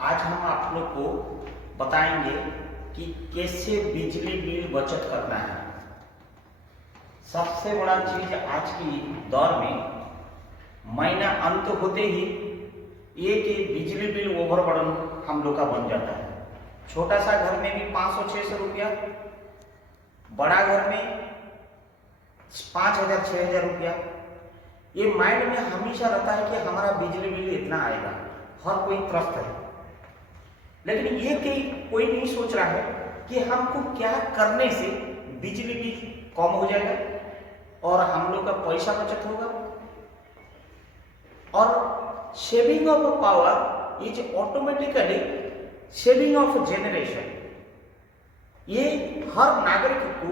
आज हम आप लोग को बताएंगे कि कैसे बिजली बिल बचत करना है। सबसे बड़ा चीज आज की दौर में महीना अंत होते ही ये कि बिजली बिल ओवरबर्डन हम लोग का बन जाता है। छोटा सा घर में भी 500-600 रुपया, बड़ा घर में 5,000-6,000 रुपया। ये माइंड में हमेशा रहता है कि हमारा बिजली बिल इतना आएगा, हर कोई त्रस्त है। लेकिन ये कोई नहीं सोच रहा है कि हमको क्या करने से बिजली बिल कम हो जाएगा और हम लोग का पैसा बचत होगा। और saving of power is automatically saving of generation. ये हर नागरिक को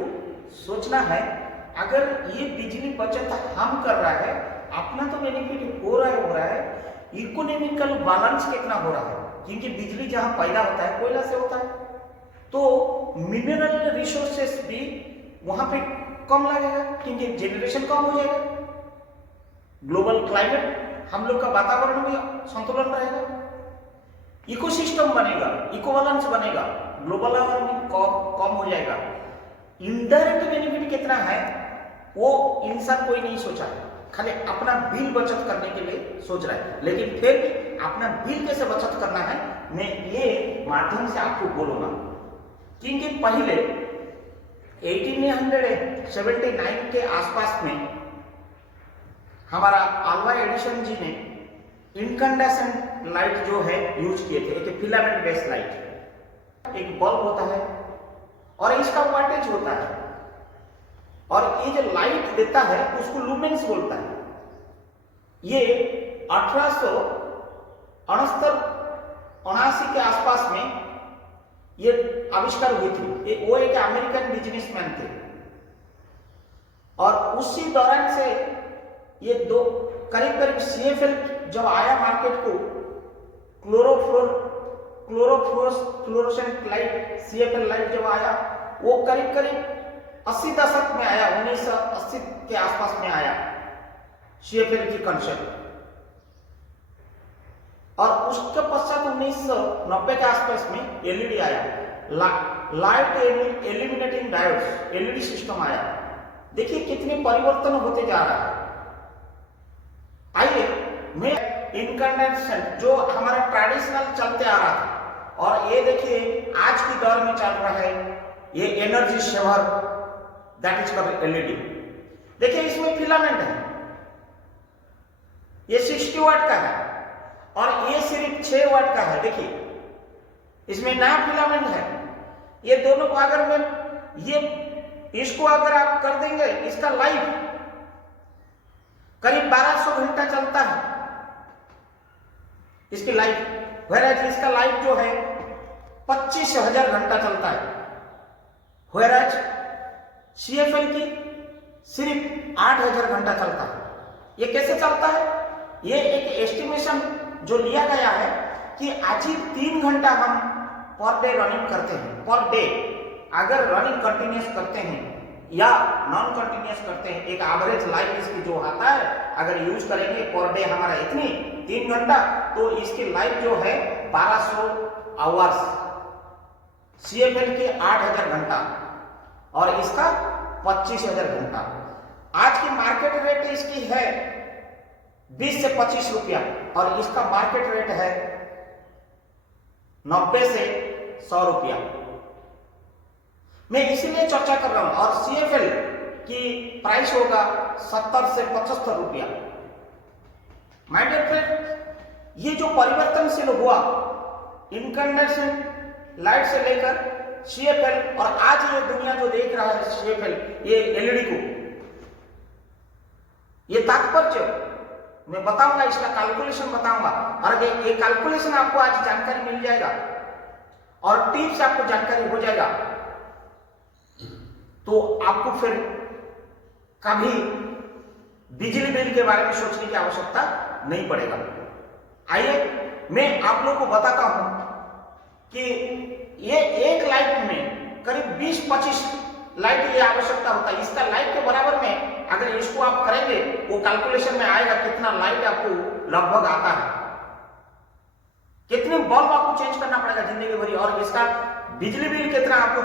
सोचना है, अगर ये बिजली बचत हम कर रहा है, अपना तो बेनिफिट हो रहा है, इकोनॉमिकल बैलेंस कितना हो रहा है, क्योंकि बिजली जहां पैदा होता है कोयला से होता है, तो मिनरल रिसोर्सेस भी वहां पे कम लगेगा क्योंकि जनरेशन कम हो जाएगा। ग्लोबल क्लाइमेट, हम लोग का वातावरण भी संतुलन रहेगा, इकोसिस्टम बनेगा, इकोबैलेंस बनेगा, ग्लोबल वार्मिंग कम हो जाएगा। इनडायरेक्ट बेनिफिट कितना है वो इंसान कोई नहीं सोचा, खाली अपना बिल बचत करने के लिए सोच रहा है। लेकिन फिर भी अपना बिल कैसे बचत करना है मैं ये माध्यम से आपको बोलूंगा। क्योंकि पहले 1879 के आसपास में हमारा अल्वा एडिसन जी ने इनकंडेसेंट लाइट जो है यूज किए थे। एक फिलामेंट बेस्ड लाइट, एक बल्ब होता है और इसका वाटेज होता है, और ये जो लाइट देता है उसको लुमेंस बोलता है। ये 1869 के आसपास में ये आविष्कार हुई थी। वो एक अमेरिकन बिजनेसमैन थे, और उसी दौरान से ये दो करीब CFL जब आया मार्केट को, क्लोरोफ्लोरोसेंट लाइट CFL लाइट जब आया, वो करीब 80 दशक में आया, 1980 के आसपास में आया CFL की कंसेप्ट। और उसके पश्चात 1990 के आसपास में LED आया, light eliminating diodes, LED system आया। देखिए कितने परिवर्तन होते जा रहा है। आइए मैं इनकंडेसेंट जो हमारा ट्रेडिशनल चलते आ रहा था, और ये देखिए आज की दौर में चल रहा है ये energy saver, that is called LED। देखिए इसमें फिलामेंट है, ये 60 वाट का है और ये सिर्फ 6 वाट का है। देखिए इसमें नया फिलामेंट है। ये दोनों को अगर मैं इसको अगर आप कर देंगे, इसका लाइफ करीब 1200 घंटा चलता है इसकी लाइफ, व्हेयरएज इसका लाइफ जो है 25,000 घंटा चलता है, व्हेयरएज CFL की सिर्फ 8,000 घंटा चलता है। ये कैसे चलता है? ये एक एस्टिमेशन जो लिया गया है कि आज ही 3 घंटा हम पर डे रनिंग करते हैं। पर डे अगर रनिंग कंटिन्यूस करते हैं या नॉन कंटिन्यूस करते हैं, एक एवरेज लाइफ इसकी जो आता है, अगर यूज करेंगे पर डे हमारा इतनी 3 घंटा, तो इसकी लाइफ जो है 1200 आवर्स, CFL के 8,000 घंटा और इसका 25,000 घंटा। आज की मार्केट रेट इसकी है 20 से 25 रुपया, और इसका मार्केट रेट है 90 से 100 रुपया। मैं इसीलिए चर्चा कर रहा हूं। और CFL की प्राइस होगा 70 से 75 रुपया। माय डियर फ्रेंड, ये जो परिवर्तनशील हुआ इनकंडेसेंट लाइट से लेकर CFL, और आज ये दुनिया जो देख रहा है CFL, ये LED को, ये तात्पर्य मैं बताऊंगा, इसका कैलकुलेशन बताऊंगा, और ये कैलकुलेशन आपको आज जानकारी मिल जाएगा और टिप्स आपको जानकारी हो जाएगा, तो आपको फिर कभी बिजली बिल के बारे में सोचने की आवश्यकता नहीं पड़ेगा। आइए मैं आप लोगों को बताता हूं कि ये एक लाइट में करीब 20-25 लाइट की आवश्यकता होता है। इसका लाइट के बराबर में अगर इसको आप करेंगे, वो कैलकुलेशन में आएगा कितना लाइट आपको लगभग आता है। कितने बल्ब आपको चेंज करना पड़ेगा जिंदगी भरी, और इसका बिजली बिल कितना आपको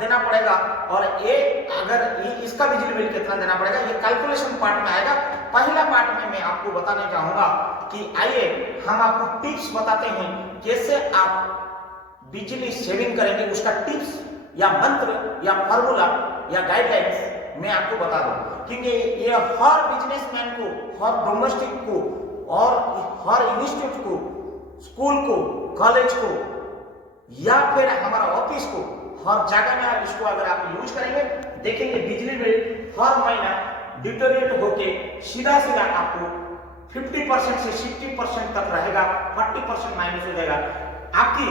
देना पड़ेगा, और ये अगर इसका बिजली बिल कितना देना पड़ेगा, ये कैलकुलेशन पार्ट में आएगा। पहला पार्ट में मैं आपको बताने चाहूंगा कि आइए हम आपको टिप्स बताते हैं कैसे आप बिजली सेविंग करेंगे। उसका टिप्स या मंत्र या फॉर्मूला या गाइडलाइंस मैं आपको बता दूं, क्योंकि ये हर बिजनेसमैन को, हर डोमेस्टिक को और हर इंस्टीट्यूट को, स्कूल को, कॉलेज को या फिर हमारा ऑफिस को, हर जगह में इसको अगर आप यूज करेंगे, देखेंगे बिजली बिल हर महीना डिटोरेट होके सीधा सीधा आपको 50% से 60% तक रहेगा, 40% माइनस हो जाएगा। आपकी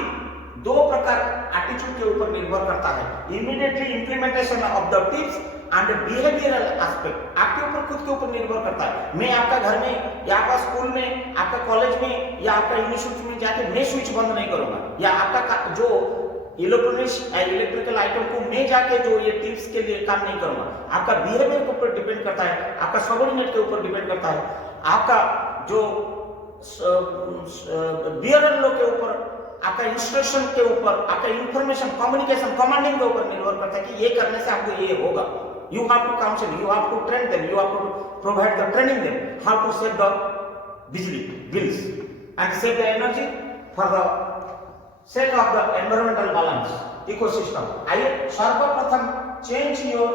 दो प्रकार एटीट्यूड के ऊपर निर्भर करता है, immediately implementation of the tips and behavioural aspect आपके ऊपर, खुद के ऊपर निर्भर करता है। मैं आपका घर में या आपका स्कूल में, आपका कॉलेज में या आपका इंस्टीट्यूट में जाके मैं स्विच बंद नहीं करूंगा, या आपका जो इलेक्ट्रॉनिक्स इलेक्ट्रिकल आइटम को मैं जाके जो ये टिप्स के लिए काम नहीं करूंगा। आपका बिहेवियर के ऊपर डिपेंड करता है, आपका सबऑर्डिनेट के ऊपर डिपेंड करता है, आपका जो बिहेवियर लो के ऊपर, आपका इंस्ट्रक्शन के ऊपर, आपका इंफॉर्मेशन कम्युनिकेशन कमांडिंग के ऊपर निर्भर करता है कि ये करने से आपको ये होगा। You have to counsel, you have to train them, you have to provide the training them how to save the bijli bills and save the energy for the sake of the environmental balance ecosystem. आइए सर्वप्रथम change your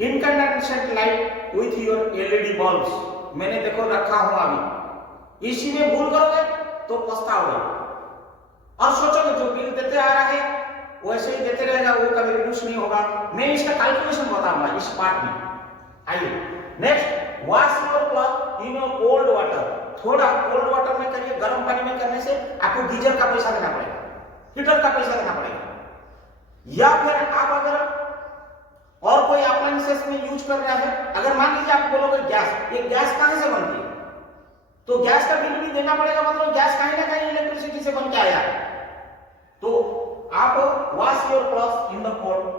incandescent light with your LED bulbs। मैंने देखो रखा हूं अभी, इसी में भूल करोगे तो पछताओगे और सोचोगे जो बिल देते आ रहा है वैसे ही देते रहेगा, वो कभी रिड्यूस नहीं होगा। मैं इसका कैलकुलेशन बताऊंगा इस पार्ट में। आइए next, wash your cloth in your cold water. थोड़ा कोल्ड वाटर में करिए, गर्म पानी में करने से आपको गीजर का पैसा देना पड़ेगा, हीटर का पैसा देना पड़ेगा, या फिर आप अगर और कोई अप्लायंसेस में यूज कर रहा है, अगर मान लीजिए आप बोलोगे गैस, ये गैस कहां से बनती है, तो गैस का बिल भी देना पड़ेगा, मतलब गैस कहीं ना कहीं इलेक्ट्रिसिटी से बन के आया। तो आप wash your clothes in the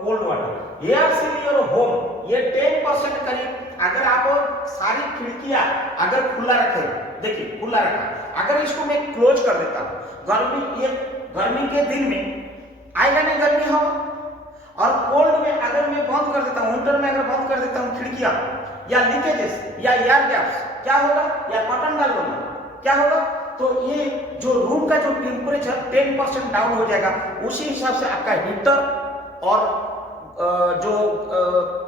cold water. Air seal your home, ये 10% करीब अगर आप सारी खिड़कियां अगर खुला रखे, देखिए खुला रखा, अगर इसको मैं क्लोज कर देता हूं, गर्मी के दिन में आएगा नहीं गर्मी हवा, और कोल्ड में अगर मैं बंद कर देता हूं, विंटर में अगर बंद कर देता हूं खिड़कियां या लीकेजेस या एयर गैप्स, क्या होगा, या कॉटन डाल दूंगा, क्या होगा, तो ये जो रूम का जो टेम्परेचर 10% डाउन हो जाएगा। उसी हिसाब से आपका हीटर और जो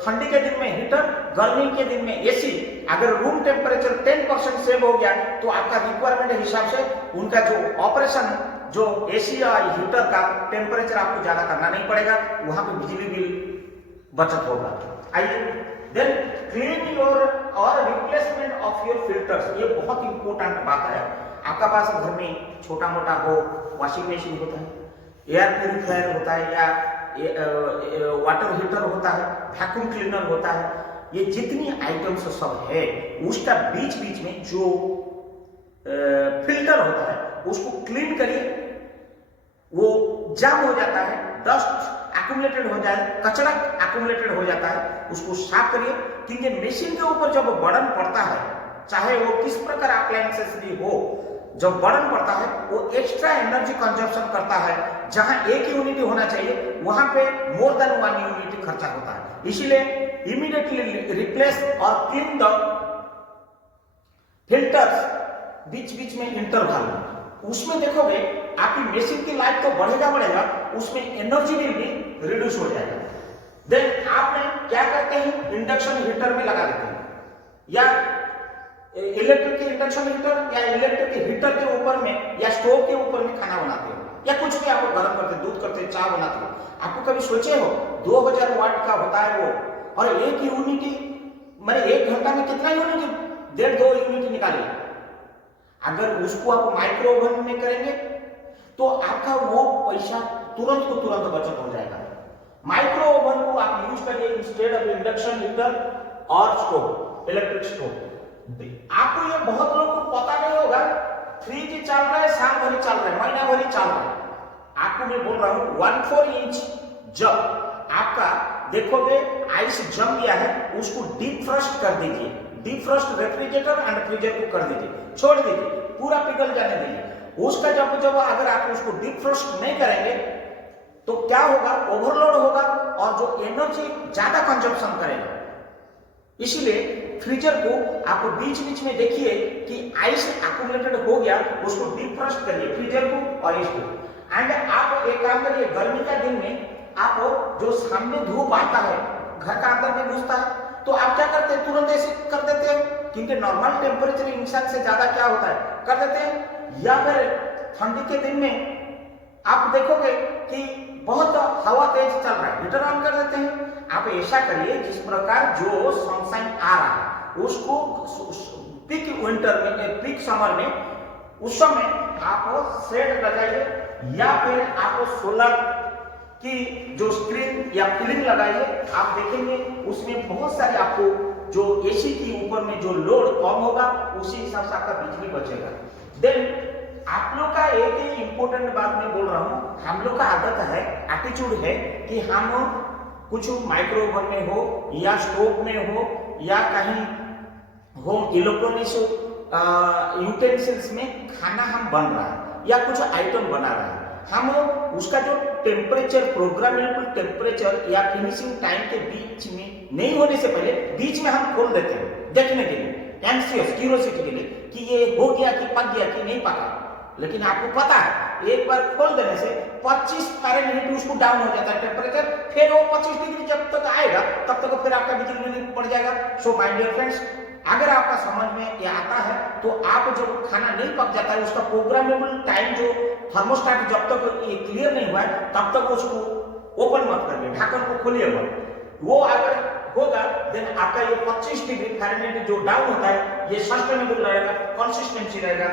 ठंडी के दिन में हीटर, गर्मी के दिन में एसी, अगर रूम टेम्परेचर 10% सेव हो गया तो आपका रिक्वायरमेंट के हिसाब से उनका जो ऑपरेशन, जो एसी या हीटर का टेम्परेचर आपको ज्यादा करना नहीं पड़ेगा, वहां पे बिजली बिल बचत होगा। आइए देन क्लीन योर और रिप्लेसमेंट ऑफ योर फिल्टर्स। ये बहुत इंपॉर्टेंट बात है। आपका पास घर में छोटा मोटा हो, वॉशिंग मशीन होता है, एयर प्यूरिफायर होता है, या वाटर हीटर होता है, वैक्यूम क्लीनर होता है, ये जितनी आइटम्स सब है उसका बीच बीच में जो फिल्टर होता है उसको क्लीन करिए। वो जाम हो जाता है, डस्ट एक्यूमुलेटेड हो जाए, कचरा एक्यूमुलेटेड हो जाता है, उसको साफ करिए। क्योंकि मशीन के ऊपर जब बर्डन पड़ता है, चाहे वो किस प्रकार अप्लायंसेस भी हो, जब बर्डन पड़ता है वो एक्स्ट्रा एनर्जी कंजप्शन करता है। जहां एक यूनिट होना चाहिए वहां पे मोर देन 1 यूनिट खर्चा होता है। इसीलिए इमीडिएटली रिप्लेस और क्लीन द फिल्टर्स बीच बीच में इंटरवल। उसमें देखोगे आपकी मशीन की लाइफ तो बढ़ेगा, उसमें एनर्जी बिल भी रिड्यूस हो जाएगा। देन आपने क्या करते हैं, इंडक्शन हीटर में लगा देते हैं, या इलेक्ट्रिक इंडक्शन हीटर या इलेक्ट्रिक हीटर के ऊपर में या स्टोव के ऊपर में खाना बनाते हो, या कुछ भी आप गर्म करते, दूध करते, चाय बनाते हो। आपको कभी सोचे हो 2000 वाट का होता है वो, और एक यूनिटी मैंने 1 घंटा में कितना यूनिट, 1.5-2 यूनिट निकालिए। अगर उसको आप माइक्रो ओवन में करेंगे तो आपका वो पैसा तुरंत को तुरंत बचत हो जाएगा। माइक्रो ओवन को आप यूज करिए इंस्टेड ऑफ इंडक्शन हीटर और स्टोव, इलेक्ट्रिक स्टोव। आपको ये बहुत लोग को पता नहीं होगा, फ्रिज चल रहा है, साल भर चल रहा है, महीना भर चल रहा है। आपको मैं बोल रहा हूं 1/4 इंच जब आपका देखोगे आइस जम गया है, उसको डीप फ्रॉस्ट कर दीजिए। Deep Frost refrigerator and freezer को कर दीजिए, छोड़ दीजिए पूरा पिघल जाने दीजिए। उसका जब जब अगर आप उसको डिफ्रोस्ट नहीं करेंगे तो क्या होगा, ओवरलोड होगा और जो एनर्जी ज्यादा कंजप्शन करेगा। इसलिए फ्रीजर को आप बीच बीच में देखिए कि आइस एक्यूमुलेटेड हो गया, उसको डिफ्रोस्ट करिए फ्रीजर को और इसको। एंड आप एक काम करिए, गर्मी का दिन में आप जो सामने धूप आता है घर का अंदर में घुसता है तो आप क्या करते हैं, तुरंत ऐसे कर देते हैं, क्योंकि नॉर्मल टेम्परेचर इंसान से ज्यादा क्या होता है कर देते हैं। या फिर ठंडी के दिन में आप देखोगे कि बहुत हवा तेज चल रहा है, हीटर ऑन कर देते हैं। आप ऐसा करिए जिस प्रकार जो सनशाइन आ रहा है उसको पीक विंटर में, पीक समर में, उस समय आप शेड लगाइए या फिर आप सोलर की जो स्क्रीन या फिलिंग लगाइए। आप देखेंगे उसमें बहुत सारे आपको जो एसी के ऊपर में जो लोड कम होगा उसी हिसाब से आपका बिजली बचेगा। देन आप लोग का एक ही इंपॉर्टेंट बात मैं बोल रहा हूँ, हम लोग का आदत है, एटीट्यूड है कि हम कुछ माइक्रोवेव में हो या स्टोव में हो या कहीं होम इलेक्ट्रॉनिक्स यूटेंसिल्स में खाना हम बन रहा है या कुछ आइटम बना रहा है, हम उसका जो टेम्परेचर, प्रोग्रामेबल टेम्परेचर या फिनिशिंग टाइम के बीच में नहीं होने से पहले बीच में हम खोल देते हैं देखने के लिए, एंशियस क्यूरियोसिटी के लिए कि ये हो गया कि पक गया कि नहीं पका। लेकिन आपको पता है एक बार खोल देने से 25 फ़ारेनहीट उसको डाउन हो जाता है टेम्परेचर, फिर वो 25 डिग्री जब तक आएगा तब तक फिर आपका बिजली बिल पड़ जाएगा। सो माय डियर फ्रेंड्स, अगर आपका समझ में ये आता है तो आप जब खाना नहीं पक जाता है उसका प्रोग्रामेबल टाइम जो थर्मोस्टेट जब तक ये क्लियर नहीं हुआ है तब तक उसको ओपन मत करिए, ढक्कन को खोलिए मत। वो अगर होगा देन आपका ये 25 डिग्री फ़ारेनहीट जो डाउन होता है ये सस्टेनेबल रहेगा, कंसिस्टेंसी रहेगा।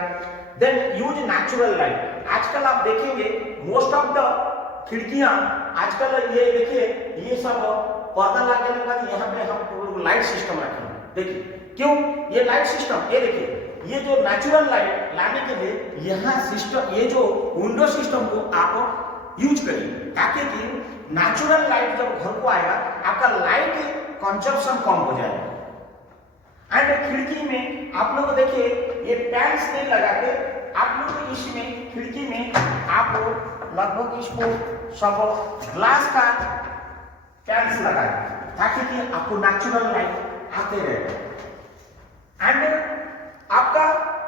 Then use natural light. आजकल आप देखेंगे मोस्ट ऑफ द खिड़कियां आजकल ये देखिए ये सब पर्दा लगाने के बाद यहाँ पे हम लाइट सिस्टम रखे हैं। देखिए क्यों ये लाइट सिस्टम, ये देखिए ये जो नेचुरल लाइट लाने के लिए यहाँ सिस्टम, ये जो विंडो सिस्टम को आप यूज करिए ताकि कि नेचुरल लाइट जब घर को आएगा आपका लाइट कंजप्शन कम हो जाएगा। एंड खिड़की में आप लोग देखिए ये पैंस नहीं लगा के आप लोग इसमें खिड़की में आप लगभग इसको सब ग्लास का पैंस लगाए ताकि कि आपको नेचुरल लाइट आते रहे। एंड आपका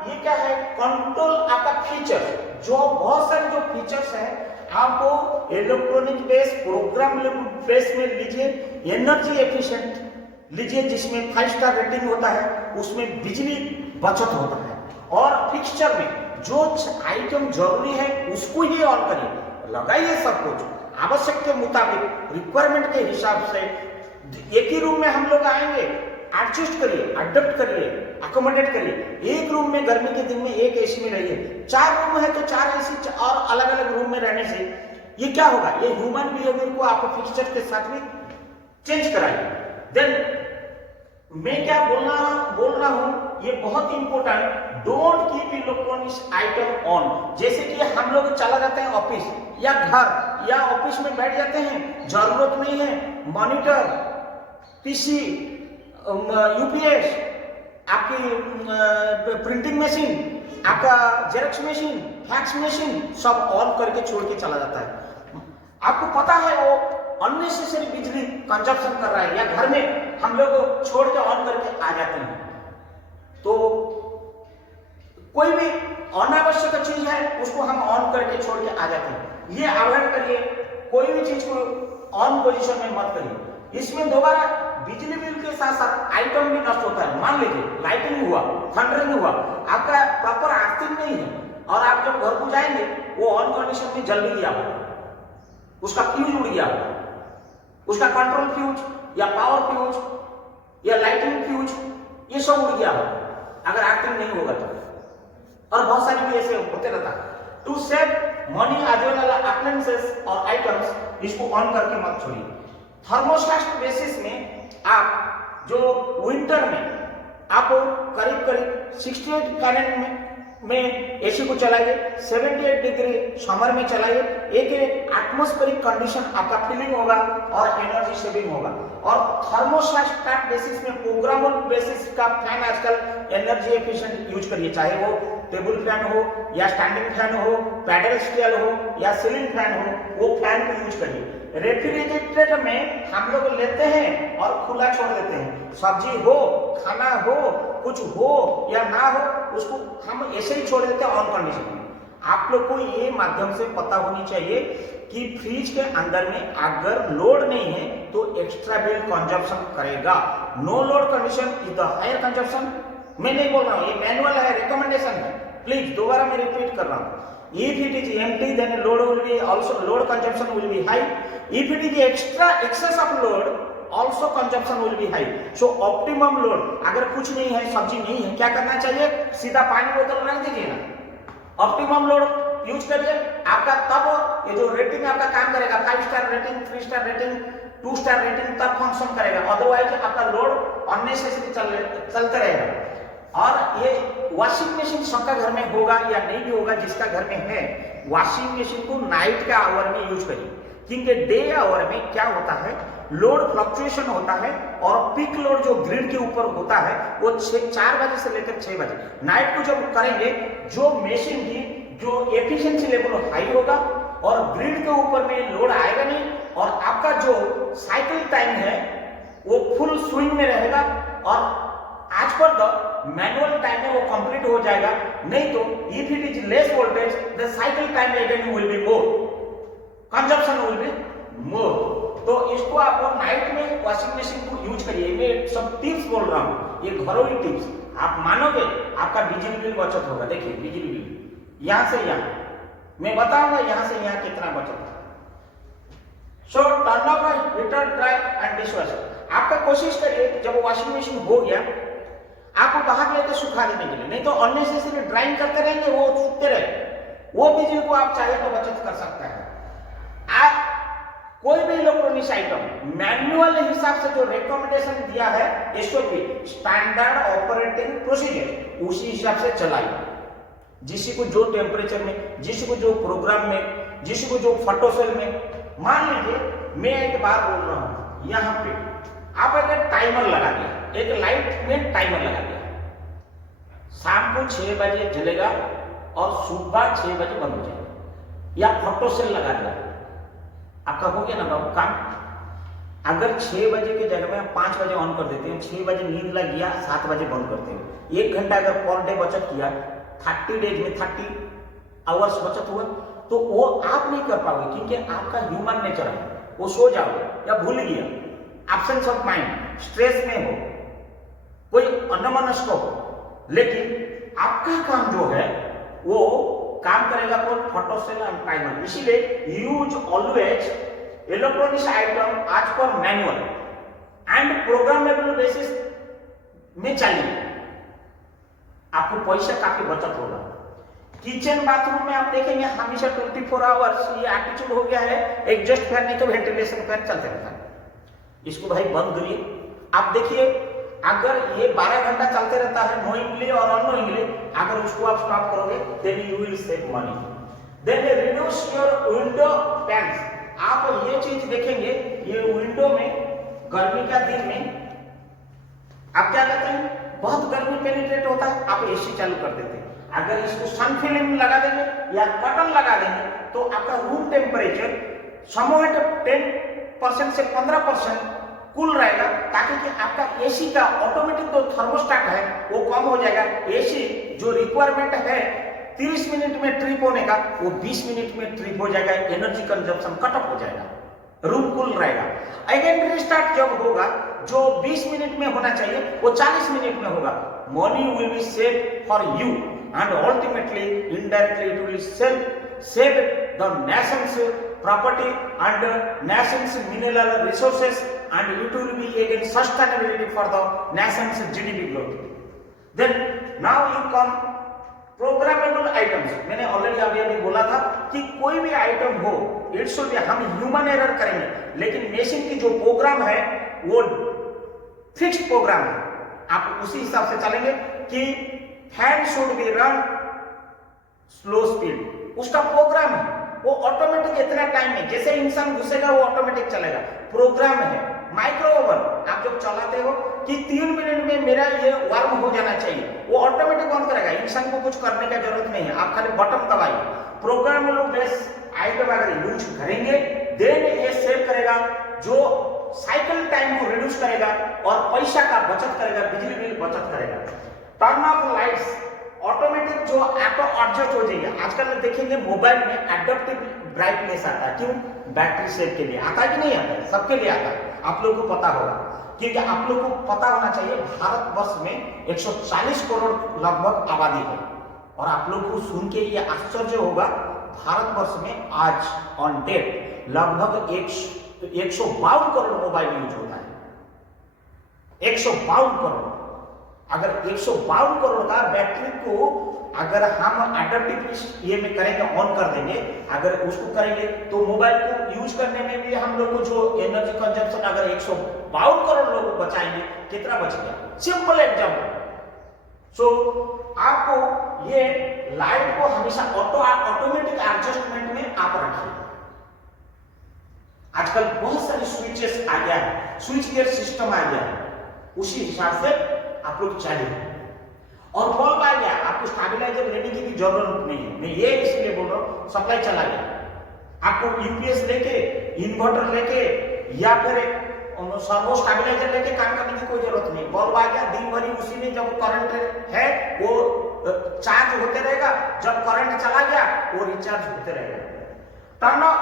ये क्या है, कंट्रोल आपका फीचर, जो बहुत सारे जो फीचर्स हैं आपको इलेक्ट्रॉनिक बेस, प्रोग्राम बेस में लीजिए, एनर्जी एफिशिएंट लीजिए जिसमें 5 स्टार रेटिंग होता है, उसमें बिजली बचत होता है। और फिक्सचर में जो आइटम जरूरी है उसको ही ऑन करिए, लगाइए सब कुछ आवश्यक के मुताबिक, रिक्वायरमेंट के हिसाब से। एक ही रूम में हम लोग आएंगे, एडजस्ट करिए, अडॉप्ट करिए, अकोमोडेट करिए। एक रूम में गर्मी के दिन में एक एसी में रहिए, 4 रूम है तो 4 एसी और अलग अलग रूम में रहने से ये क्या होगा, ये ह्यूमन बिहेवियर को आप फिक्सचर के साथ में चेंज कराइए। देन मैं क्या बोल रहा हूं ये बहुत important, don't keep electronics item on. जैसे कि हम लोग चला जाते हैं ऑफिस या घर या ऑफिस में बैठ जाते हैं, जरूरत नहीं है मॉनिटर, पीसी, यूपीएस, आपकी प्रिंटिंग मशीन, आपका जेरॉक्स मशीन, फैक्स मशीन सब ऑन करके छोड़ के चला जाता है। आपको पता है वो अननेसेसरी बिजली कंजप्शन कर रहा है, या घर में हम लोग छोड़ के ऑन करके आ जाते हैं। तो कोई भी अनावश्यक चीज है उसको हम ऑन करके छोड़ के आ जाते हैं, ये अवॉइड करिए। कोई भी चीज को ऑन पोजीशन में मत करिए, इसमें दोबारा बिजली बिल के साथ साथ आइटम भी नष्ट होता है। मान लीजिए लाइटिंग हुआ, थंडरिंग हुआ, आपका प्रॉपर आर्थिंग नहीं है और आप जब घर को जाएंगे वो ऑन कंडीशन में जल गया, उसका फ्यूज उड़ गया, उसका कंट्रोल फ्यूज या पावर फ्यूज या लाइटिंग फ्यूज ये सब उड़ गया अगर आर्थिंग नहीं होगा तो। और बहुत सारी भी ऐसे होते रहता है। To save money as well as appliances और आइटम्स, इसको ऑन करके मत छोड़िए। थर्मोस्टेट बेसिस में आप जो विंटर में आप करीब 68 फ़ारेनहीट में एसी को चलाइए, 78 डिग्री समर में चलाइए, एक एटमॉस्फेरिक कंडीशन आपका फीलिंग होगा और एनर्जी सेविंग होगा। और थर्मोस्टेट बेसिस में, प्रोग्रामेबल बेसिस का फैन आजकल एनर्जी एफिशिएंट यूज करिए, चाहे वो टेबल फैन हो या स्टैंडिंग फैन हो, पैडल स्टील हो या सीलिंग फैन हो, वो फैन को यूज करिए। रेफ्रिजरेटर में हम लोग लेते हैं और खुला छोड़ देते हैं, सब्जी हो, खाना हो, कुछ हो या ना हो, उसको हम ऐसे ही छोड़ देते हैं ऑन कंडीशन में। आप लोग को ये माध्यम से पता होनी चाहिए कि फ्रिज के अंदर में अगर लोड नहीं है तो एक्स्ट्रा बिल कंजप्शन करेगा। No load condition is the higher consumption. मैं नहीं बोल रहा हूँ, ये मैनुअल है, रिकमेंडेशन है, प्लीज दोबारा मैं रिपीट कर रहा हूँ। If it is empty, then load will be also load consumption will be high. If it is excess of load, also consumption will be high. So optimum load, अगर कुछ नहीं है, सब्जी नहीं है, क्या करना चाहिए? सीधा पानी बोतल रख दीजिए ना। ऑप्टिमम लोड यूज करिए, आपका तब ये जो रेटिंग आपका काम करेगा, 5 star rating, 3 star rating, 2 star rating तब फंक्शन करेगा। अदरवाइज आपका लोड अननेसेसरी चलते रहेगा। और ये वॉशिंग मशीन सबका घर में होगा या नहीं भी होगा, जिसका घर में है, वॉशिंग मशीन को नाइट के आवर में यूज करिए, क्योंकि डे आवर में क्या होता है, लोड फ्लक्चुएशन होता है और पीक लोड जो ग्रिड के ऊपर होता है वो 4 बजे से लेकर 6 बजे। नाइट को जब करेंगे, जो मशीन की जो एफिशिएंसी लेवल हाई होगा और ग्रिड के ऊपर में लोड आएगा नहीं, और आपका जो साइकिल टाइम है वो फुल स्विंग में रहेगा, और आज पर द मैनुअल टाइम में वो कंप्लीट हो जाएगा। नहीं तो if it is less voltage, the cycle time again will be more, consumption will be more. तो इसको आप नाइट में वॉशिंग मशीन को यूज करिए। मैं सब टिप्स बोल रहा हूँ, ये घरेलू टिप्स, आप मानोगे आपका बिजली बिल बचत होगा। देखिए बिजली बिल यहां से यहां, मैं बताऊंगा यहां से यहां कितना बचत है। सो turn off heater, dry and dishwasher. आपका कोशिश करिए जब वॉशिंग मशीन हो गया, आपको बाहर लेकर सुखा देने के लिए, नहीं तो अननेसेसरी ड्राइंग करते रहेंगे, वो सूखते रहे। वो बिजली को आप चाहे तो बचत कर सकते हैं। आप कोई भी इलेक्ट्रॉनिक्स आइटम मैनुअल हिसाब से जो रिकमेंडेशन दिया है, एसओपी, स्टैंडर्ड ऑपरेटिंग प्रोसीजर, उसी हिसाब से चलाइए। जिसी को जो टेम्परेचर में, जिसी को जो प्रोग्राम में, जिसी को जो फोटो सेल में। मान लीजिए मैं एक बार बोल रहा हूं, यहां पे आप अगर टाइमर लगा दिया, एक लाइट में टाइमर लगा दिया, शाम को 6 बजे जलेगा और सुबह 6 बजे बंद हो जाएगा, या फोटो सेल लगा दिया, आपका हो गया ना बाबू काम। अगर 6 बजे की जगह में 5 बजे ऑन कर देते हैं, 6 बजे नींद लग गया, 7 बजे बंद करते हैं, 1 घंटा अगर पर डे बचत किया, 30 डेज में 30 आवर्स बचत हुआ, तो वो आप नहीं कर पाओगे, क्योंकि आपका ह्यूमन नेचर है, वो सो जाओगे या भूल गया, एब्सेंस ऑफ माइंड, स्ट्रेस में हो, कोई अन्यमनस्क हो। लेकिन आपका काम जो है वो काम करेगा कौन? Photo cell and timer. इसीलिए यूज ऑलवेज इलेक्ट्रॉनिक्स आइटम आज पर मैनुअल एंड प्रोग्रामेबल बेसिस में चलिए, आपको पैसा काफी बचत होगा। किचन बाथरूम में आप देखेंगे हमेशा 24 आवर्स ये एटीट्यूड हो गया है, एग्जॉस्ट फैन नहीं तो वेंटिलेशन फैन चलते रहता है। इसको भाई बंद करिए। आप देखिए अगर ये 12 घंटा चलते रहता है नोइंगली और अननोइंगली, अगर उसको आप स्टॉप करोगे then you will save money. Then reduce your window fans. आप ये चीज देखेंगे, ये विंडो में गर्मी का दिन में आप क्या करते हैं, बहुत गर्मी पेनिट्रेट होता है, आप एसी चालू कर देते हैं। अगर इसको सन फिल्म लगा देंगे या कर्टन लगा देंगे तो आपका रूम टेम्परेचर समोट 10% से 15% कूल रहेगा, ताकि कि आपका एसी का ऑटोमेटिक जो थर्मोस्टेट है वो कम हो जाएगा। एसी जो रिक्वायरमेंट है 30 मिनट में ट्रिप होने का, वो 20 मिनट में ट्रिप हो जाएगा, एनर्जी कंजप्शन कट ऑफ हो जाएगा, रूम कूल रहेगा। अगेन रिस्टार्ट जब होगा, जो 20 मिनट में होना चाहिए वो 40 मिनट में होगा। Money will be save for you and ultimately indirectly it will save the nation's property and nation's mineral resources, and it will be again sustainability for the nation's GDP growth. Then now you come programmable items. मैंने already अभी बोला था कि कोई भी item हो it should be, हम human error करेंगे, लेकिन मशीन की जो प्रोग्राम है वो फिक्स्ड प्रोग्राम है, आप उसी हिसाब से चलेंगे कि fan should be run slow speed, उसका प्रोग्राम है, वो ऑटोमेटिक इतना टाइम में, जैसे इंसान घुसेगा वो ऑटोमेटिक चलेगा, प्रोग्राम है। माइक्रो ओवन आप जब चलाते हो कि 3 मिनट में मेरा ये वार्म हो जाना चाहिए, वो ऑटोमेटिक ऑन करेगा, इंसान को कुछ करने का जरूरत नहीं है, आप खाली बटन दबाइए। प्रोग्रामेबल बेस आइटम अगर यूज करेंगे देन ये सेव करेगा, जो साइकिल टाइम को रिड्यूस करेगा और पैसा का बचत करेगा, बिजली बिल बचत करेगा। टर्न ऑफ लाइट्स ऑटोमेटिक जो ऑटो एडजस्ट हो जाएगा। आजकल देखेंगे मोबाइल में एडेप्टिव ब्राइटनेस आता है, क्यों? बैटरी सेव के लिए आता है कि नहीं आता है? सबके लिए आता है, आप लोगों को पता होगा, क्योंकि आप लोगों को पता होना चाहिए भारतवर्ष में 140 करोड़ लगभग आबादी है, और आप लोग को सुन के ये आश्चर्य होगा, भारतवर्ष में आज ऑन डेट लगभग 152 करोड़ मोबाइल यूज होता है। 152 करोड़। अगर 152 करोड़ का बैटरी को अगर हम एडेप्टिव ये में करेंगे, ऑन कर देंगे, अगर उसको करेंगे तो मोबाइल को यूज करने में भी हम लोग को जो एनर्जी कंजप्शन अगर 152 करोड़ लोग बचाएंगे, कितना बच गया? Simple example. सो आपको ये लाइट को हमेशा ऑटोमेटिक एडजस्टमेंट में आप रखिए। आजकल बहुत सारे स्विचेस आ गया है, स्विच गियर सिस्टम आ गया है, उसी हिसाब से आप लोग चलिए। और बल्ब आ गया, आपको स्टेबलाइजर लेने की भी जरूरत नहीं है, मैं ये इसलिए बोल रहा हूँ, सप्लाई चला गया, आपको यूपीएस लेके, इन्वर्टर लेके या फिर सर्वो स्टेबलाइजर लेके काम करने की कोई जरूरत नहीं। बल्ब आ गया, दिन भर उसी में जब करंट है वो चार्ज होते रहेगा, जब करंट चला गया वो रिचार्ज होते रहेगा। टर्न ऑफ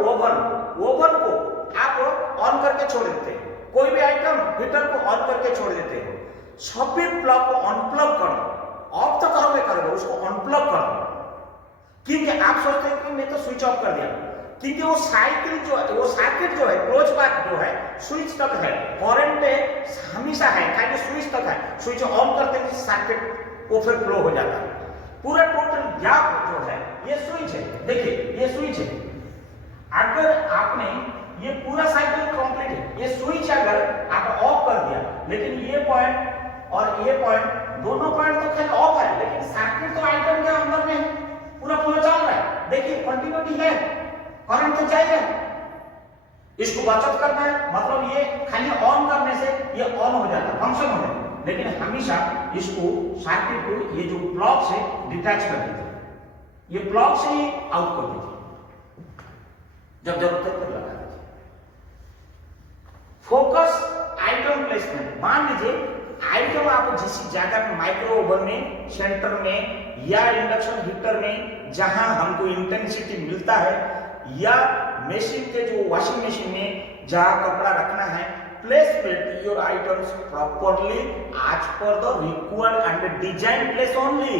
ओवन को आप ऑन करके छोड़ देते हैं, कोई भी आइटम हीटर को ऑन करके छोड़ देते हो, सभी प्लग को अनप्लग कर दो, ऑफ तो करोगे उसको अनप्लग कर दो, क्योंकि आप सोचते हैं कि मैं तो स्विच ऑफ कर दिया, क्योंकि वो साइकिल जो है, वो सर्किट जो है, क्लोज बात जो है स्विच तक है, करंट हमेशा है, खाली स्विच तक है, स्विच ऑन करते ही सर्किट वो फिर फ्लो हो जाता है। पूरा टोटल गैप जो है ये स्विच है, देखिए ये स्विच है, अगर आपने ये पूरा साइकिल कंप्लीट है, ये स्विच अगर आप ऑफ कर दिया, लेकिन ये पॉइंट और ये पॉइंट, दोनों पॉइंट तो खाली ऑफ है, लेकिन सर्किट तो आइटम के अंदर में पूरा चल रहा है, देखिए कंटिन्यूटी है, करंट तो चाहिए, इसको बचत करना है, मतलब ये खाली ऑन करने से ये ऑन हो जाता है, फंक्शन हो जाता है, लेकिन हमेशा इसको सर्किट को ये जो प्लग से डिटैच कर दीजिए, ये प्लग से ही आउट कर दीजिए, जब जरूरत है तब लगा दीजिए। फोकस आइटम प्लेसमेंट, मान लीजिए आइटम आप जिस जगह में, माइक्रो ओवन में, सेंटर में या इंडक्शन हीटर में जहां हमको इंटेंसिटी मिलता है, या मशीन के जो वॉशिंग मशीन में जहां कपड़ा रखना है, placement your items properly as per the required and design place only.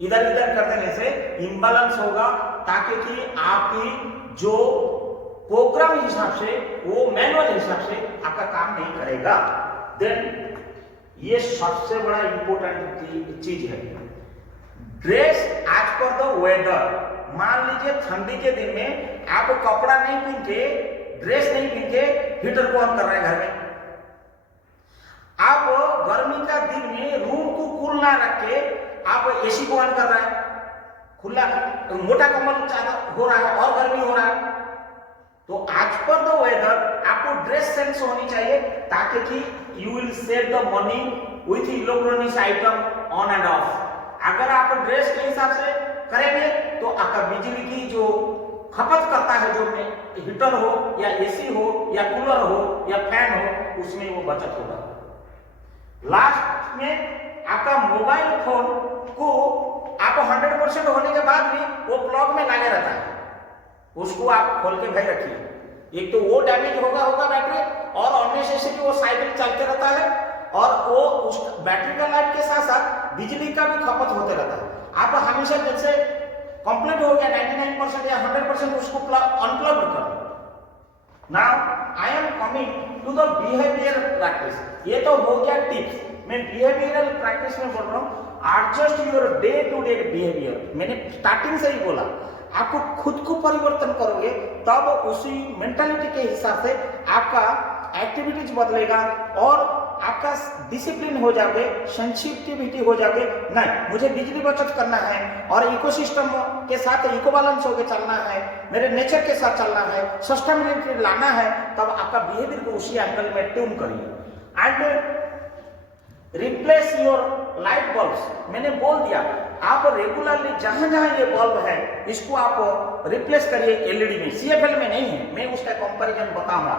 इधर उधर कर देने से इम्बैलेंस होगा, ताकि कि आपकी जो प्रोग्राम हिसाब से, वो मैनुअल हिसाब से आपका काम नहीं करेगा। देन ये सबसे बड़ा इंपॉर्टेंट चीज है, dress as per the weather. मान लीजिए ठंडी के दिन में आप कपड़ा नहीं पहन के, ड्रेस नहीं पहन के हीटर को ऑन कर रहे हैं घर में, आप गर्मी का दिन में रूम को कूल ना रख के आप एसी को ऑन कर रहे हैं, खुला मोटा कम्बल ज्यादा हो रहा है और गर्मी हो रहा है, तो एज पर द वेदर आपको ड्रेस सेंस होनी चाहिए, ताकि कि you will save the money with electronics item on end of. अगर आप ड्रेस के हिसाब से करेंगे तो आपका बिजली की जो खपत करता है, जो हीटर हो या एसी हो या कूलर हो या फैन हो, उसमें वो बचत होगा। लास्ट में आपका मोबाइल फोन को आप 100% होने के बाद भी वो प्लग में लगे रहता है, उसको आप खोल के भाई रखिए, एक तो वो डैमेज होगा बैटरी, और अननेसेसरी वो साइकिल चलते रहता है, और वो उस बैटरी का लाइफ के साथ साथ बिजली का भी खपत होते रहता है। आप हमेशा जैसे कंप्लीट हो गया 99% या 100%, उसको अनप्लग कर दो। Now I am coming to the behaviour practice. ये तो हो गया टिप्स, मैं बिहेवियरल प्रैक्टिस में बोल रहा हूँ, adjust your day to day behaviour. मैंने स्टार्टिंग से ही बोला, आपको खुद को परिवर्तन करोगे तब उसी मेंटालिटी के हिसाब से आपका एक्टिविटीज बदलेगा, और आपका डिसिप्लिन हो जाओगे, सेंसिटिविटी हो जाओगे, नहीं मुझे बिजली बचत करना है और इकोसिस्टम के साथ इको बैलेंस होकर चलना है, मेरे नेचर के साथ चलना है, सस्टेनेबिलिटी लाना है, तब आपका बिहेवियर को उसी एंगल में ट्यून करिए। And replace your light bulbs, मैंने बोल दिया आप रेगुलरली जहां जहां ये बल्ब है इसको आप रिप्लेस करिए एलईडी में, सीएफएल में नहीं है, मैं उसका कंपैरिजन बताऊंगा।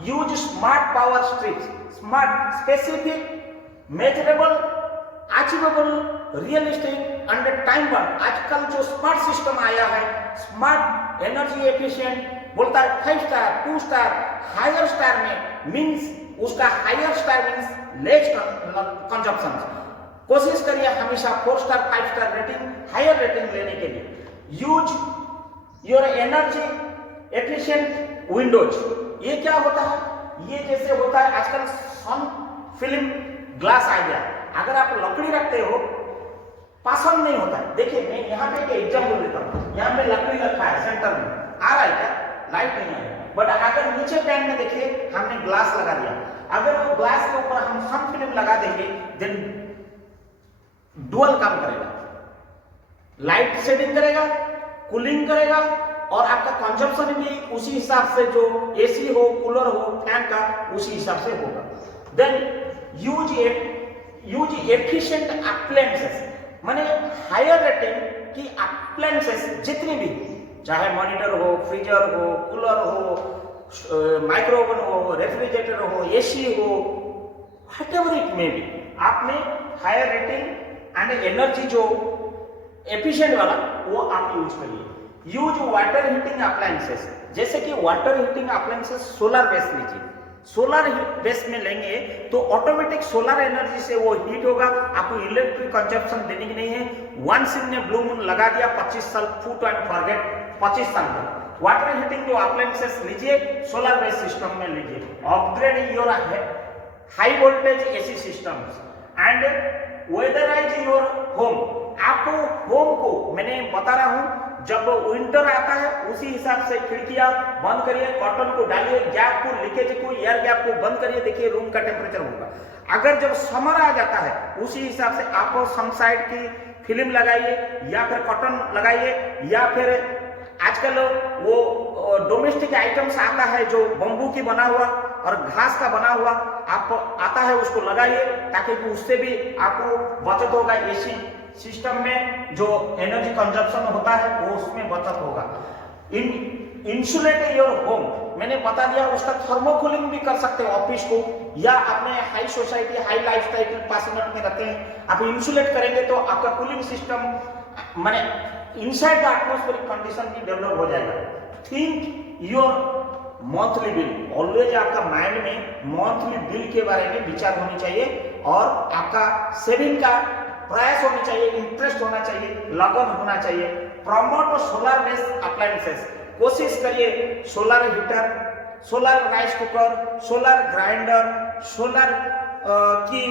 Use smart power strips, smart specific measurable achievable realistic and time burn. आजकल जो स्मार्ट सिस्टम आया है, स्मार्ट एनर्जी एफिशिएंट बोलता है 5 स्टार 2 स्टार, हायर स्टार में मीन्स उसका higher star means less consumption. कोशिश करिए हमेशा 4 star 5 star rating, higher rating लेने के लिए। Use your energy efficient windows. ये क्या होता है, ये जैसे होता है आजकल सन फिल्म ग्लास आ गया, अगर आप लकड़ी रखते हो पसंद नहीं होता है। देखिए मैं यहाँ पे एक एग्जाम्पल देता हूँ, यहाँ पे लकड़ी रखा है सेंटर में, आ रहा है क्या, लाइट नहीं आ रहा है, बट अगर नीचे पैन में देखिए हमने ग्लास लगा दिया, अगर वो ग्लास के ऊपर हम सन फिल्म लगा देंगे देन डुअल काम करेगा, लाइट शेडिंग करेगा, कूलिंग करेगा और आपका कंजप्शन भी उसी हिसाब से जो एसी हो, कूलर हो, फैन का उसी हिसाब से होगा। देन यूज एफिशिएंट अप्लायंसेस, माने हायर रेटिंग की अप्लायंसेस जितनी भी, चाहे मॉनिटर हो, फ्रीजर हो, कूलर हो, माइक्रो ओवन हो, रेफ्रिजरेटर हो, एसी हो, व्हाटएवर इट मे बी, आपने हायर रेटिंग एंड एनर्जी जो एफिशिएंट वाला वो आप यूज करिए। यूज वाटर हीटिंग अप्लायंसेस, जैसे कि water heating appliances solar base लीजिए, सोलर बेस में लेंगे तो ऑटोमेटिक सोलर एनर्जी से वो हीट होगा, आपको इलेक्ट्रिक कंजप्शन देने की नहीं है। वंस इन ने ब्लू मून लगा दिया 25 साल, फुट एंड फॉरगेट 25 साल तक। वाटर हीटिंग जो अप्लायंसेस लीजिए सोलर बेस सिस्टम में लीजिए, upgrade your high voltage AC systems and weatherize your home. आपको होम को मैंने बता रहा हूं, जब विंटर आता है उसी हिसाब से खिड़कियां बंद करिए, कॉटन को डालिए, गैप को, लीकेज को, एयर गैप को बंद करिए, देखिए रूम का टेम्परेचर होगा। अगर जब समर आ जाता है उसी हिसाब से आप सन साइड की फिल्म लगाइए या फिर कॉटन लगाइए, या फिर आजकल वो डोमेस्टिक आइटम्स आता है जो बम्बू की बना हुआ और घास का बना हुआ आप आता है, उसको लगाइए ताकि उससे भी आपको बचत होगा। एसी सिस्टम में जो एनर्जी कंजप्शन होता है वो उसमें बचत होगा। इंसुलेट योर होम, मैंने बता दिया, उसका थर्मोकूलिंग भी कर सकते हो ऑफिस को, या अपने हाई सोसाइटी हाई लाइफस्टाइल पासमेंट में रहते हैं, आप इंसुलेट करेंगे तो आपका कूलिंग सिस्टम माने इनसाइड द एटमॉस्फेरिक कंडीशन भी डेवलप हो जाएगा। Think your monthly bill, always आपका माइंड में मंथली बिल के बारे में विचार होनी चाहिए और आपका सेविंग का प्रयास होनी चाहिए, इंटरेस्ट होना चाहिए, लगन होना चाहिए। प्रमोट सोलर बेस अप्लायंसेस, कोशिश करिए solar heater, solar rice cooker, solar grinder, solar की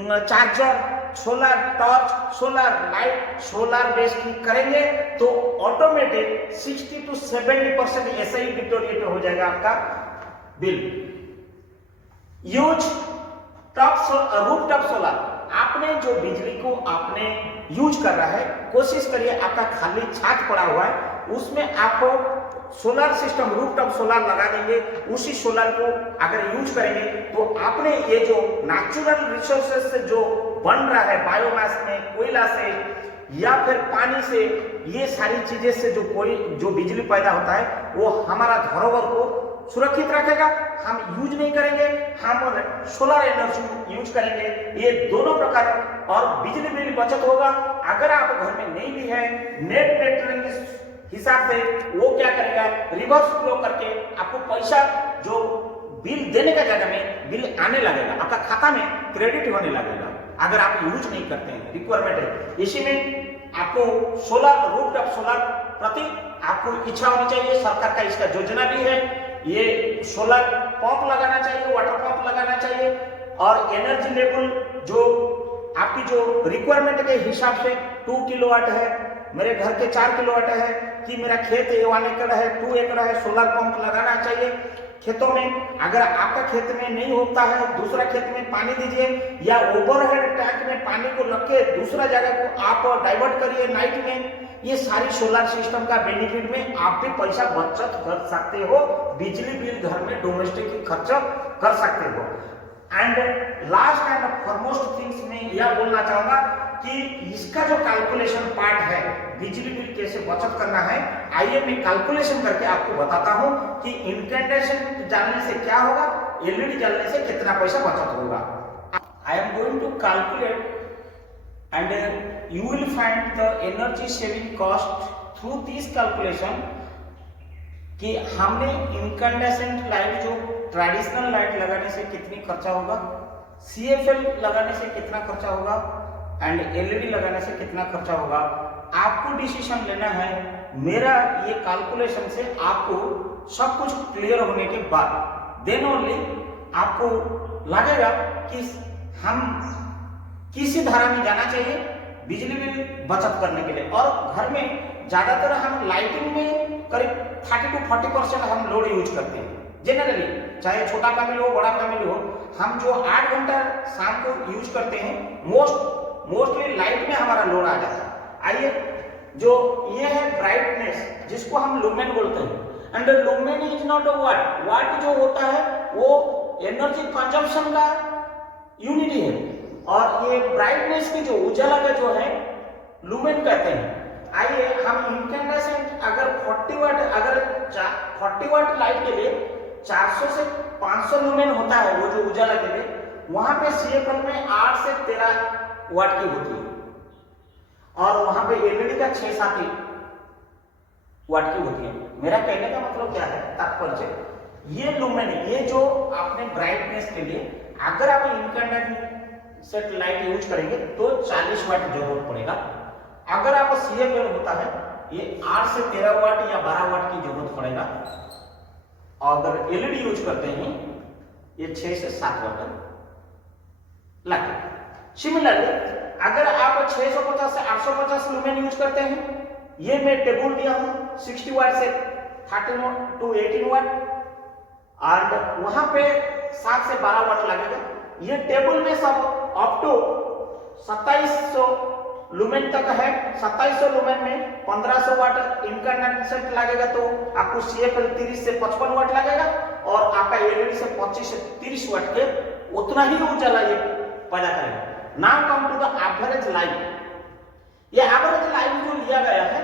charger, solar torch, solar light, solar base की करेंगे तो ऑटोमेटिक 60 to 70% ऐसा ही डिटोरिएट हो जाएगा आपका बिल। यूज रूफटॉप सोलर, आपने जो बिजली को आपने यूज कर रहा है, कोशिश करिए आपका खाली छत पड़ा हुआ है उसमें आप सोलर सिस्टम रूफटॉप सोलर लगा देंगे। उसी सोलर को अगर यूज करेंगे तो आपने ये जो नेचुरल रिसोर्सेज से जो बन रहा है, बायोमास में, कोयला से या फिर पानी से, ये सारी चीजें से जो बिजली पैदा होता है वो हमारा धरोहर को सुरक्षित रखेगा। हम यूज नहीं करेंगे, हम सोलर एनर्जी यूज करेंगे, ये दोनों प्रकार और बिजली बिल बचत होगा। अगर आप घर में नहीं भी है, नेट मेटरिंग हिसाब से वो क्या करेगा, रिवर्स फ्लो करके आपको पैसा जो बिल देने का जगह में बिल आने लगेगा, आपका खाता में क्रेडिट होने लगेगा अगर आप यूज नहीं करते हैं। रिक्वायरमेंट है, इसी में आपको सोलर रूफटॉप सोलर प्रति आपको इच्छा होनी चाहिए। सरकार का इसका योजना भी है, ये सोलर पंप लगाना चाहिए, वाटर पंप लगाना चाहिए और एनर्जी लेवल जो आपकी जो रिक्वायरमेंट के हिसाब से 2 किलोवाट है मेरे घर के 4 किलोवाट है, कि मेरा खेत 1 एकड़ है, 2 एकड़ है, सोलर पंप लगाना चाहिए खेतों में। अगर आपका खेत में नहीं होता है, दूसरा खेत में पानी दीजिए, या ओवरहेड टैंक में पानी को रख के दूसरा जगह को आप डाइवर्ट करिए नाइट में। ये सारी सोलर सिस्टम का बेनिफिट में आप भी पैसा बचत कर सकते हो, बिजली बिल घर में डोमेस्टिक खर्च कर सकते हो। And last and foremost things में यह बोलना चाहूंगा कि इसका जो कैलकुलेशन पार्ट है, बिजली बिल कैसे बचत करना है, आइए मैं कैलकुलेशन करके आपको बताता हूं कि इनकैंडेसेंट डालने से क्या होगा, एलईडी डालने से कितना पैसा बचत होगा। I am going to calculate and you will find the energy saving cost through this calculation, कि हमने इनकैंडेसेंट लाइट जो ट्रेडिशनल लाइट लगाने से कितनी खर्चा होगा, CFL लगाने से कितना खर्चा होगा, एंड एलईडी लगाने से कितना खर्चा होगा। आपको डिसीजन लेना है। मेरा ये कैलकुलेशन से आपको सब कुछ क्लियर होने के बाद देन ओनली आपको लगेगा कि हम किसी धारा में जाना चाहिए बिजली बिल बचत करने के लिए। और घर में ज्यादातर हम लाइटिंग में करीब 30 to 40% हम लोड यूज करते हैं जनरली, चाहे छोटा फैमिली हो बड़ा फैमिली हो। हम जो 8 घंटा शाम को यूज करते हैं, मोस्टली लाइट में हमारा लोड आ जाता है। आइए, जो ये है ब्राइटनेस, जिसको हम लुमेन बोलते हैं, and lumen is not a watt जो होता है वो एनर्जी कंजम्पशन का यूनिट है, और ये ब्राइटनेस की जो उजाला का जो है लुमेन कहते हैं। आइए, हम इनकैंडेसेंट अगर 40 वाट, अगर 40 वाट लाइट के लिए 400 से 500 लुमेन होता है, वो जो उजाला के लिए, वहां पे CFL में 8 से 13 वाट की होती है, और वहां पे एलईडी का 6-7 वाट की होती है। मेरा कहने का मतलब क्या है, तात्पर्य, ये लुमेन, ये जो आपने ब्राइटनेस के लिए अगर आप इनकैंडेसेंट लाइट यूज करेंगे तो 40 वाट जरूरत पड़ेगा। अगर आप CFL होता है, ये 8 से 13 वाट या 12 वाट की जरूरत पड़ेगा, और अगर एलईडी यूज करते हैं ये 6 से 7 वाट लगेगा। सिमिलरली अगर आप 650 से 850 लुमेन यूज करते हैं, ये मैं टेबल दिया हूं 60 वाट से 13 to 18 वाट, और वहां पे 7 से 12 वाट लगेगा। ये टेबल में सब अप टू 2700 लुमेन तक है। 2700 लुमेन में 1500 वाट इनकैंडेसेंट लगेगा, तो आपको CFL 30 से 55 वाट लगेगा, और आपका एलईडी से 25 से 30 वाट के उतना ही उजाला ये पैदा करेगा। Now come to the average life. ये एवरेज लाइफ जो लिया गया है,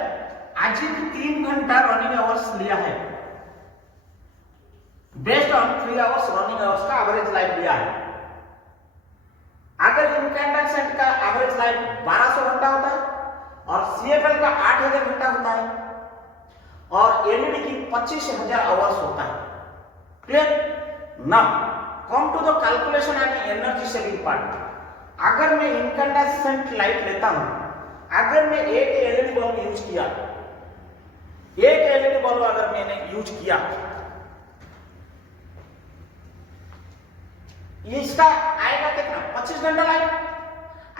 आज 3 घंटा रनिंग आवर्स लिया है, based on 3 hours running hours का एवरेज लाइफ लिया है। अगर इनकैंडेसेंट का एवरेज लाइफ 1200 घंटा होता है, और CFL का 8000 घंटा होता है, और एलईडी की 25000 आवर्स होता है। Clear? Now come to the calculation and energy saving part. अगर मैं इनकैंडेसेंट लाइट लेता हूं, अगर मैं एक एलईडी बल्ब यूज किया, एक एलईडी बल्ब अगर मैंने यूज किया, इसका आएगा कितना, 25 घंटा लाइट।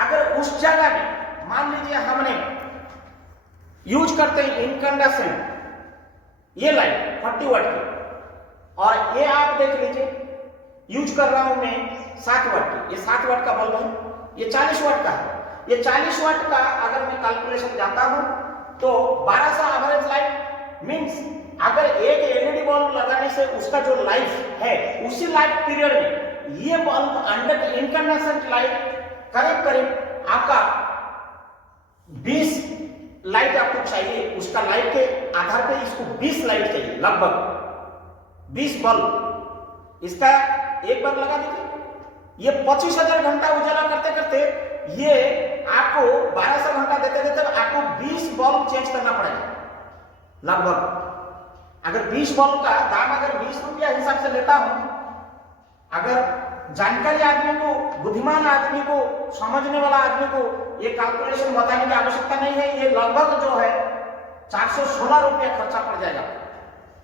अगर उस जगह में मान लीजिए हमने यूज करते हैं इनकैंडेसेंट ये लाइट 40 वाट की, और ये आप देख लीजिए यूज कर रहा हूं मैं 7 वाट की, ये 7 वाट का बल्ब है, ये 40 वाट का है। ये 40 वाट का अगर मैं कैलकुलेशन जाता हूं तो 1200 एवरेज लाइफ मींस अगर एक एलईडी बल्ब लगाने से उसका जो लाइफ है, उसी लाइफ पीरियड में ये बल्ब अंडर इनकैंडेसेंट लाइट करीब आपका 20 लाइट आपको चाहिए, उसका लाइट के आधार पे इसको 20 लाइट चाहिए, लगभग 20 बल्ब इसका एक बार लगा दीजिए। ये 25000 घंटा उजाला करते करते ये आपको 1200 घंटा देते देते आपको 20 बल्ब चेंज करना पड़ेगा लगभग। अगर 20 बल्ब का दाम अगर 20 रुपया हिसाब से लेता हूं, अगर जानकारी आदमी को, बुद्धिमान आदमी को, समझने वाला आदमी को ये कैलकुलेशन बताने की आवश्यकता नहीं है। ये लगभग जो है 416 रुपया खर्चा पड़ जाएगा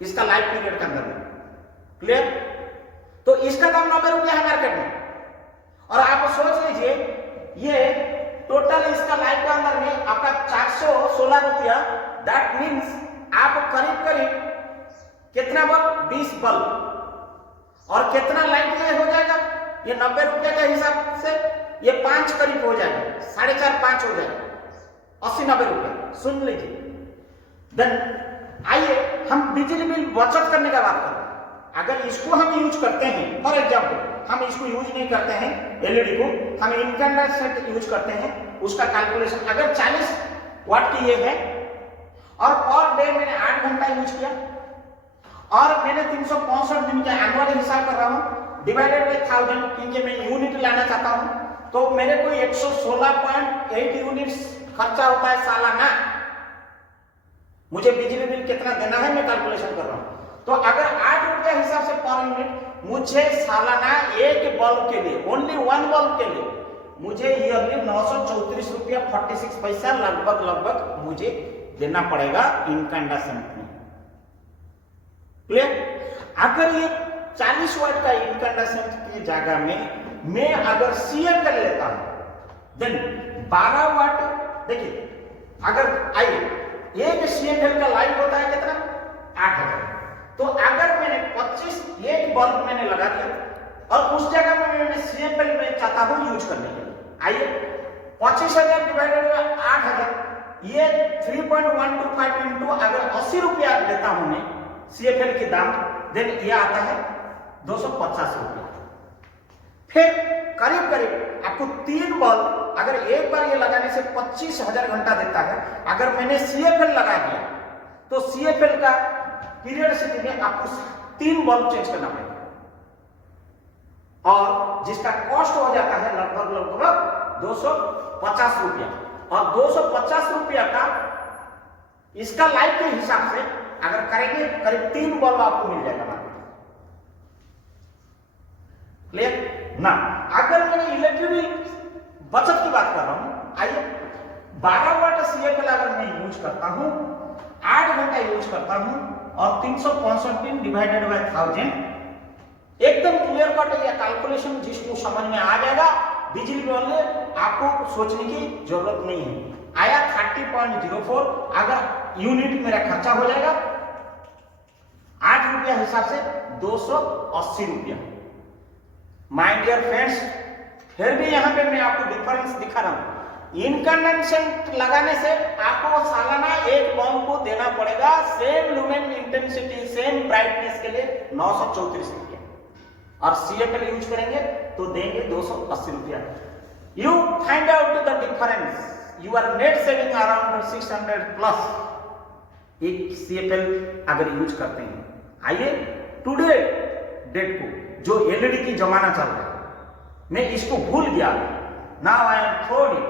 इसका लाइफ पीरियड के अंदर में। क्लियर? तो इसका दाम 90 रुपया है मार्केट में। और आप सोच लीजिए ये टोटल इसका लाइफ के अंदर में आपका 416 रुपया। दैट मीन्स आप करीब करीब कितना बल्ब, 20 बल्ब, और कितना लाइट में हो जाएगा ये 90 रुपये के हिसाब से ये 5 करीब हो जाएगा, 4.5-5 हो जाएगा, 80-90 रुपये। सुन लीजिए। देन आइए हम बिजली बिल बचत करने का बात करते हैं। अगर इसको हम यूज करते हैं, फॉर एग्जाम्पल हम इसको यूज नहीं करते हैं एलईडी को, हम इनकैंडेसेंट यूज करते हैं, उसका कैलकुलेशन अगर 40 वाट की ये है और पर डे मैंने 8 घंटा यूज किया और मैंने 365 दिन के एनुअल हिसाब कर रहा हूं डिवाइडेड बाय 1000, क्योंकि मैं यूनिट लाना चाहता हूं, तो मेरे को 116.8 यूनिट्स खर्चा होता है सालाना। मुझे बिजली बिल कितना देना है मैं कैलकुलेशन कर रहा हूं। तो अगर 8 रुपया हिसाब से पर यूनिट मुझे सालाना एक बल्ब के लिए, ओनली वन बल्ब के लिए मुझे ईयरली 934 रुपया 46 पैसा लगभग मुझे देना पड़ेगा इनकैंडेसेंट में। क्लियर? अगर ये 40 वाट का इनकैंडेसेंट की जगह में मैं अगर सीएफएल लेता हूं देन 12 वाट, देखिए अगर आइए एक सीएफएल का लाइफ होता है कितना, 8000। तो अगर मैंने 25 एक बल्ब मैंने लगा दिया और उस जगह में मैंने सीएफएल में चाहता हूं यूज करने के लिए, आइए 25,000 डिवाइडेड बाय 8000, ये 3.125 इंटू अगर 80 रुपया देता हूं मैं सीएफएल की दाम, देन ये आता है 250 रुपया। फिर करीब करीब आपको 3 बल्ब अगर एक बार ये लगाने से 25,000 घंटा देता है। अगर मैंने सीएफएल लगा दिया तो सीएफएल का पीरियडिसिटी में आपको 3 बल्ब चेंज करना पड़ेगा और जिसका कॉस्ट हो जाता है लगभग 250 रुपया। और 250 रुपया का इसका लाइफ के हिसाब से अगर करेंगे करीब 3 बल्ब आपको मिल जाएगा मार्केट। क्लियर ना? अगर मैंने इलेक्ट्रिक बचत की बात कर रहा हूं, आइए 12 वाट सीएफएल अगर मैं यूज करता हूं, 8 घंटा यूज करता हूं और 365 दिन डिवाइडेड बाय 1000, एकदम क्लियर कट ये कैलकुलेशन जिसको समझ में आ जाएगा बिजली बिल में आपको सोचने की जरूरत नहीं है। आया 30.04, अगर यूनिट मेरा खर्चा हो जाएगा 8 रुपया हिसाब से 280 रुपया। माय डियर फ्रेंड्स, फिर भी यहां पे मैं आपको डिफरेंस दिखा रहा हूं। इनकैंडेसेंट लगाने से आपको सालाना एक बल्ब को देना पड़ेगा same lumen intensity same brightness के लिए 934 रुपया, और सीएफएल यूज करेंगे तो देंगे 280 रुपया। You find out the difference, you are net saving around 600 plus एक सीएफएल अगर यूज करते हैं। आइए टुडे डेट को जो एलईडी की जमाना चल रहा है, मैं इसको भूल गया, now I am thrown it,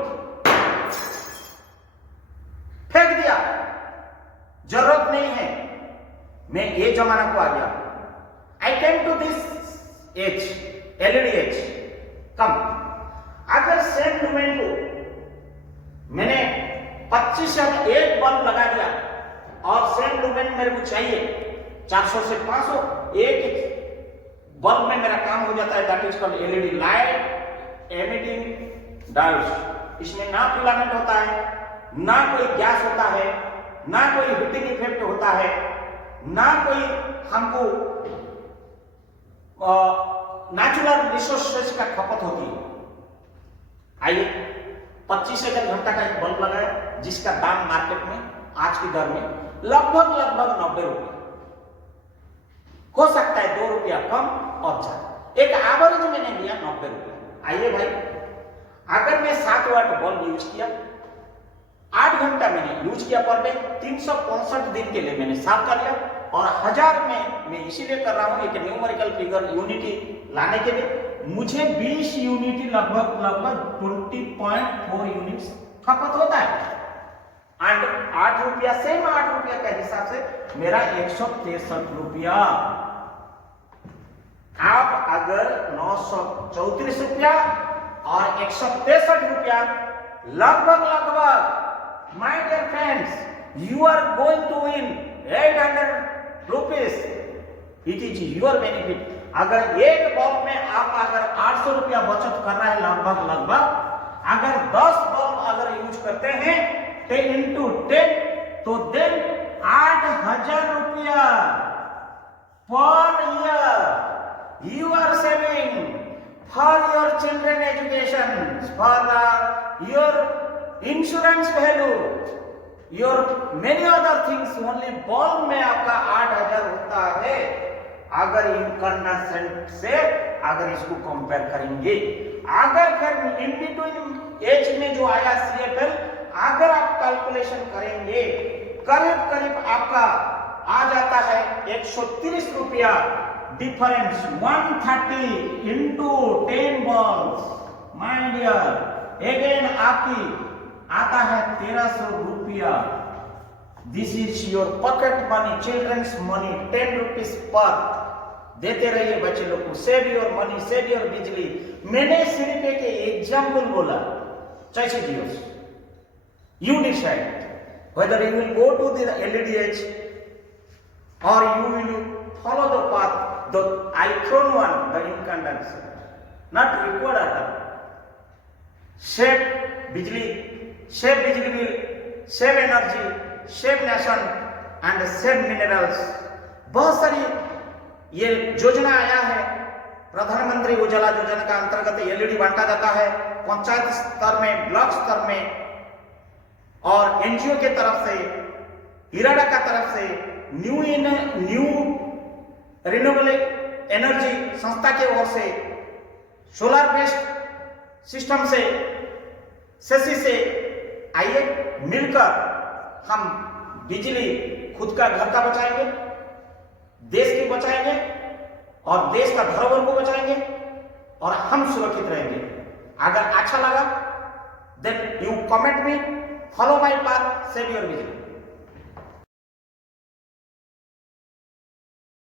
फेंक दिया, जरूरत नहीं है, मैं ये जमाना को आ गया। I came to this age, LED age come. अगर सेम लुमेन को मैंने 25 एक बल्ब लगा दिया और सेम लुमेन मेरे को चाहिए 400 से 500, एक बल्ब में मेरा काम हो जाता है, that is called LED light emitting diodes. इसमें ना फिलामेंट होता है, ना कोई गैस होता है, ना कोई हीटिंग इफेक्ट होता है, ना कोई हमको नेचुरल रिसोर्सेज का खपत होती है। आइए 25,000 घंटा का एक बल्ब लगाया जिसका दाम मार्केट में आज की दर में लगभग 90 रुपये, हो सकता है 2 रुपया कम और ज्यादा, एक एवरेज मैंने लिया 90 रुपया। आइए भाई, अगर मैं 7 वाट बल्ब यूज किया, 8 घंटा मैंने यूज किया पर डे, 365 दिन के लिए मैंने साफ कर लिया, और 1000 में मैं इसीलिए कर रहा हूं एक न्यूमेरिकल फिगर यूनिटी लाने के लिए, मुझे 20 यूनिटी लगभग 20.4 यूनिट्स खपत होता है। एंड 8 रुपया सेम 8 रुपया के हिसाब से मेरा 163 रुपया। आप अगर 934 रुपया और 163 रुपया लगभग my dear friends you are going to win 800 rupees. It is your benefit. अगर एक बल्ब में आप अगर 800 रुपया बचत कर रहे हैं लगभग, अगर 10 बल्ब अगर यूज करते हैं 10 into 10 तो देन 8,000 रुपया पर year you are saving for your children education, for your insurance value, your many other things. Only bulb में आपका 8,000 होता है अगर इनकंडेंसेंट से अगर इसको कंपेयर करेंगे। अगर फिर इन बिटवीन एज में जो आया CFL, अगर आप कैलकुलेशन करेंगे करीब करीब आपका आ जाता है 130 रुपया difference. 130 into 10 bulbs my dear again आपकी आता है 1300 रुपया। This is your pocket money, children's money, 10 rupees पर देते रहिए बच्चे लोग को। Save your money, save your बिजली। मैंने सिर्फ एक एग्जाम्पल बोला, choice is yours, you decide whether you will go to the LEDH or you will follow the path, the icon one, the incandescent, not required at all. Save बिजली, save बिजली bill, save energy, save nation and save minerals. बहुत सारी ये योजना आया है। प्रधानमंत्री उज्ज्वला योजना का अंतर्गत LED बांटा जाता है पंचायत स्तर में, ब्लॉक स्तर में, और एनजीओ के तरफ से, इराडा का तरफ से, न्यू रिन्यूएबल एनर्जी संस्था की ओर से, सोलर बेस्ड सिस्टम से, सेसी से, आइए मिलकर हम बिजली खुद का घर का बचाएंगे, देश की बचाएंगे और देश का धरोहर को बचाएंगे और हम सुरक्षित रहेंगे। अगर अच्छा लगा then you comment me, follow my path, save your vision.